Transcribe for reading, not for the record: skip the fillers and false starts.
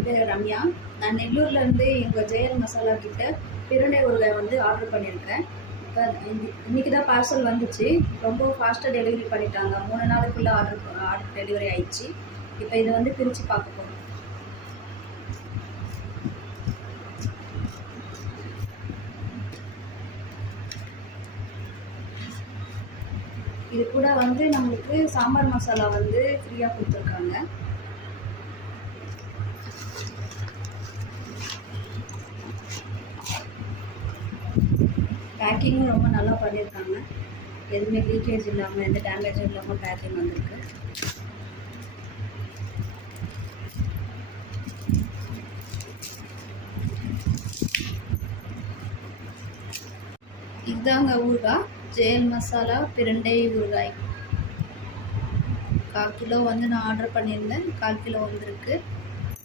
என் பேர் ரம்யா. நான் நெல்லூர்லேருந்து எங்கள் ஜெயல் மசாலா கிட்ட பிரண்டை ஊறுகாய் வந்து ஆர்டர் பண்ணியிருக்கேன். இப்போ இன்றைக்கி தான் பார்சல் வந்துச்சு. ரொம்ப ஃபாஸ்ட்டாக டெலிவரி பண்ணிட்டாங்க. 3 நாளுக்குள்ளே ஆர்டர் டெலிவரி ஆயிடுச்சு. இப்போ இதை வந்து பிரித்து பார்க்க போகிறோம். இது கூட வந்து நம்மளுக்கு சாம்பார் மசாலா வந்து ஃப்ரீயாக கொடுத்துருக்காங்க. பேக்கிங்கும் ரொம்ப நல்லா பண்ணியிருக்காங்க. எதுவுமே லீக்கேஜ் இல்லாமல், எந்த டேமேஜும் இல்லாமல் பேக்கிங் வந்திருக்கு. இதுதாங்க ஊறுகாய், ஜெயல் மசாலா பிரண்டை ஊறுகாய். 1/4 கிலோ வந்து நான் ஆர்டர் பண்ணியிருந்தேன். 1/4 கிலோ வந்திருக்கு.